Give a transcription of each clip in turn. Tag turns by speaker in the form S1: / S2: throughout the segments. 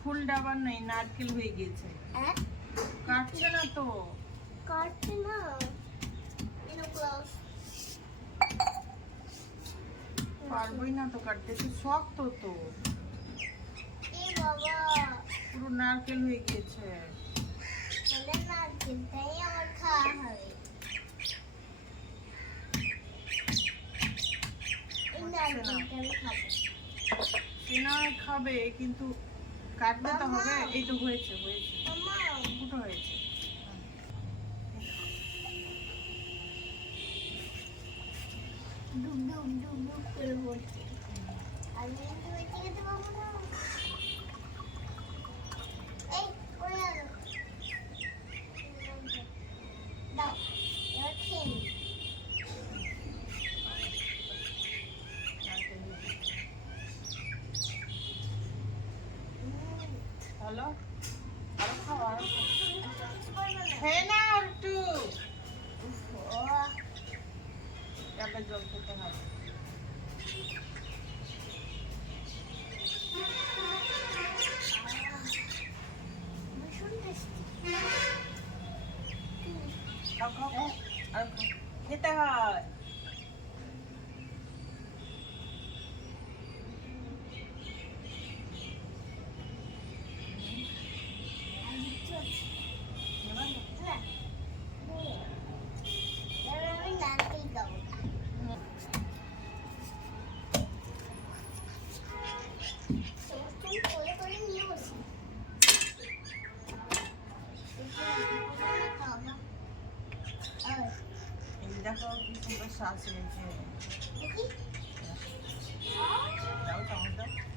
S1: ফুল ডাবার নেই নারকেল হয়ে গিয়েছে। কাটছে না তো।
S2: কাটছে না।
S1: পারবোই না তো কাটতে তো শক্ত তো। পুরো নারকেল হয়ে গিয়েছে।
S2: তাহলে না চিন্তাই আমার খাওয়া হবে এই নারকেলটা আমি খাব
S1: সে খাবে কিন্তু কাটতে তো হবে। এই তো হয়েছে হয়েছে। ফুটো হয়েছে।
S2: ডুব ডুব ডুব ডুব করে বলছে। আমি কিন্তু বেঁচে যেতে পারব না এই পড়ে গেল দাও এবার খেয়ে নি
S1: ভালো আরও খাও আরও খাও।
S2: কিছু করবে না
S1: খেয়ে না একটু জল খেতে হবে।
S2: ভীষণ টেস্টি
S1: খাও খাও খাও। আর খাও খেতে হয়
S2: আর কিছু আছে
S1: এবার না।
S2: না এবার আমি নারকেল খাব সমস্ত আমি কোলে করে নিয়ে বসি খাব আর
S1: এই দেখো কি সুন্দর শ্বাস হয়েছে দাও চামচ দাও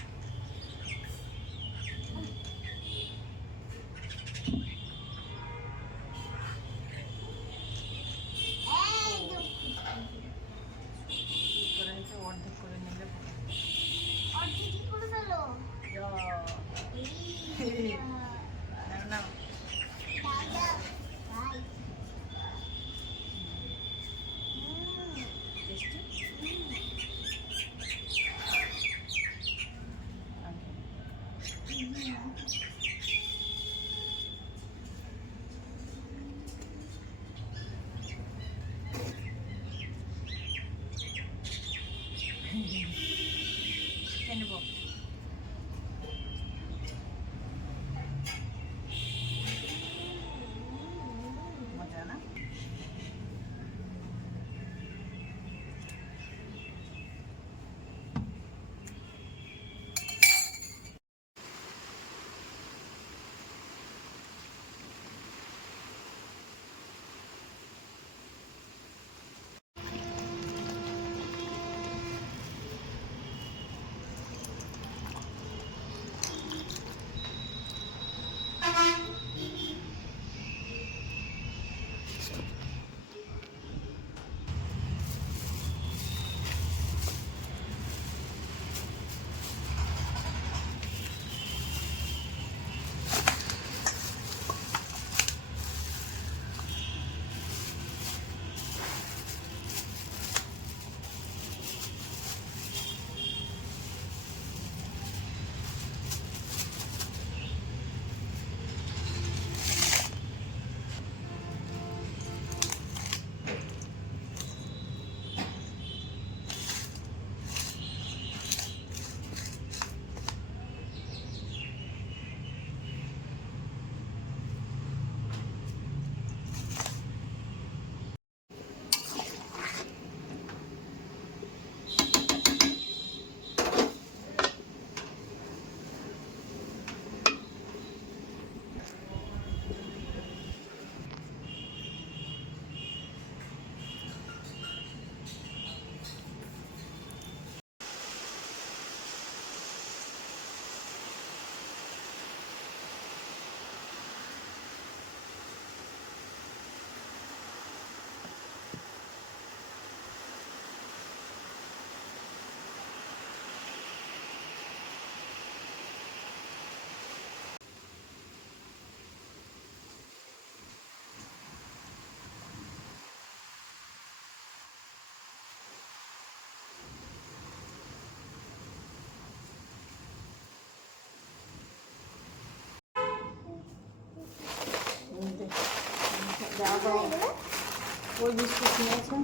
S1: ওই বিস্কুট নিয়েছে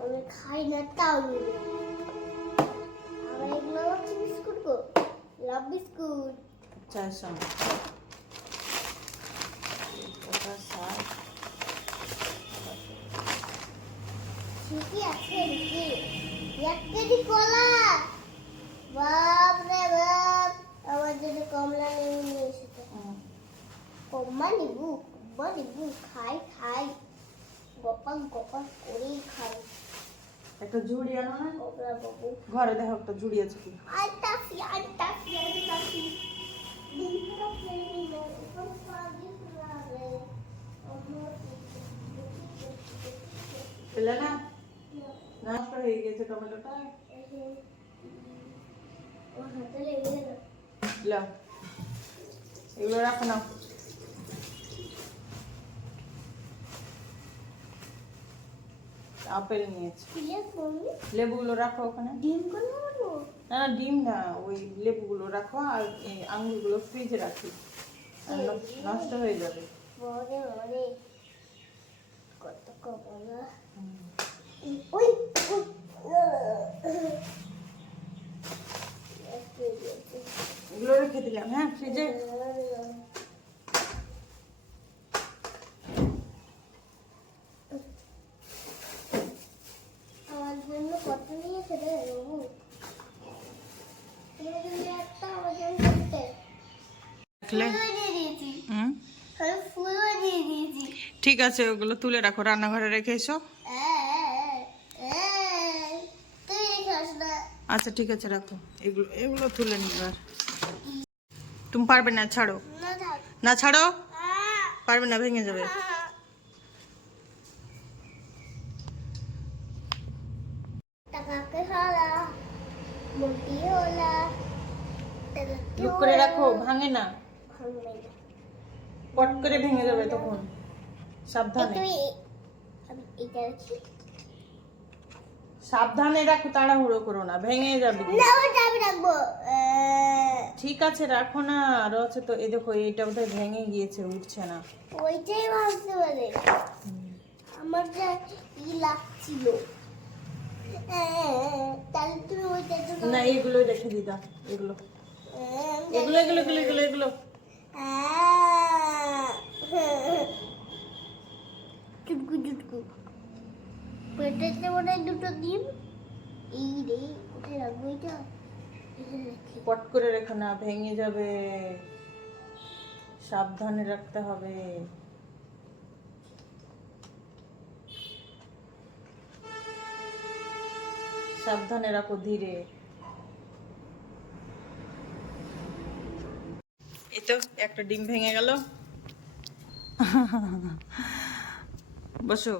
S2: আমি খাই না তাও আমার এগুলো আবার কি বিস্কুট গো লাভ বিস্কুট
S1: চায়ের সঙ্গে
S2: ঠিকই কলা বাপ রে বাপ আমার জন্য কমলা লেবু নিয়ে এসেছে
S1: হুম।
S2: কম্মা লেবু কম্মা লেবু খাই খাই গপাল গপাল করেই খাই।
S1: একটা ঝুড়ি আনো না? ঘরে দেখো একটা ঝুড়ি আছে কি।
S2: আনতাসি আনতাসি আনতাসি দিনটা ফেলে না উপর
S1: পেলে না? নষ্ট হয়ে গেছে টমেটোটা।
S2: ও হাতে লেগে গেল।
S1: এগুলো রাখো না। আপেল নিয়েছে। লেবুগুলো রাখো ওখানে।
S2: ডিম
S1: না না ডিম না ওই লেবুগুলো রাখো আর আঙুরগুলো ফ্রিজে রাখি। নষ্ট হয়ে যাবে। এগুলো রেখে দিলাম হ্যাঁ ফ্রিজে
S2: আমার জন্য কত নিয়েছে রে বাবু তুমি যদি একটা আমার জন্য করতে
S1: রাখলে
S2: দিয়েছি।
S1: ঠিক আছে ওগুলো তুলে রাখো রান্নাঘরে রেখে এসো। আচ্ছা ঠিক আছে রাখো। এগুলো এগুলো তুলে নিবার তুমি পারবে না ছাড়ো।
S2: না
S1: ছাড়ো। পারবে না ভেঙে যাবে। লুক করে রাখো ভাঙে না। পট করে ভেঙে যাবে তখন। সাবধানে। সাবধানে রাখো তাড়াহুড়ো করো না ভেঙে যাবে। ঠিক আছে রাখো না আরও আছে তো এই দেখো এইটা বোধহয় ভেঙে গিয়েছে উঠছে না।
S2: ওইটাই ভাবতে পারে। আমার যা ই লাগছিল। তাহলে তুমি ওইটা
S1: না এগুলো। রেখে দিদা এগুলো এগুলো এগুলো এগুলো এগুলো।
S2: পেটেতে মনে হয় দুটো ডিম এই রে কোথায় রাখব এটা
S1: পট করে রেখো না, ভেঙে যাবে। সাবধানে রাখতে হবে। সাবধানে রাখো ধীরে। এই তো, একটা ডিম ভেঙে গেল। বসো।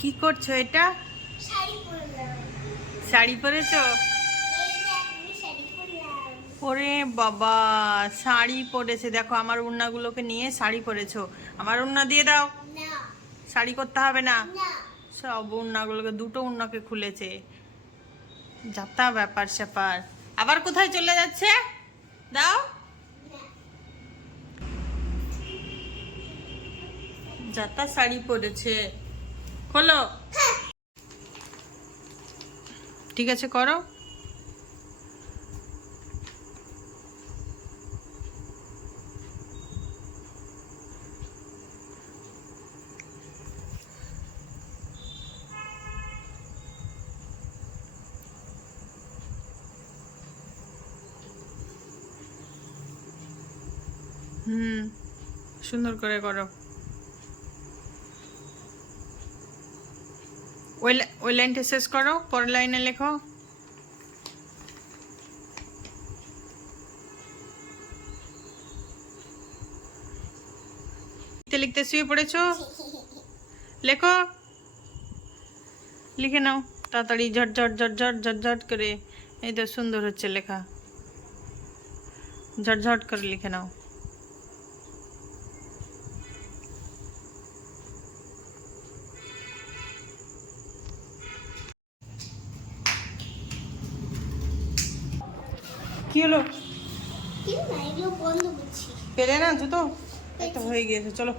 S1: কি করছ এটা?
S2: শাড়ি
S1: পরেছো? ওরে বাবা শাড়ি পরেছে। দেখো আমার উন্নাগুলোকে নিয়ে শাড়ি পরেছো। আমার উন্না দিয়ে দাও। শাড়ি করতে হবে না। সব উন্নাগুলোকে দুটো উন্নাকে খুলেছে। যাতা ব্যাপার স্যাপার। আবার কোথায় চলে যাচ্ছে? দাও। যাতা শাড়ি পরেছে। খোলো ঠিক আছে করো। হুম সুন্দর করে করো। ওই ওই লাইনটা শেষ করো, পরের লাইনে লেখো। লিখতে লিখতে শুয়ে পড়েছো? লেখো। লিখে নাও, তাড়াতাড়ি ঝট ঝট ঝট ঝট ঝট ঝট করে। এই তো সুন্দর হচ্ছে লেখা। ঝট ঝট করে লিখে নাও। কি হলো? পেলে না জুতো? এটা হয়ে গিয়েছে চলো।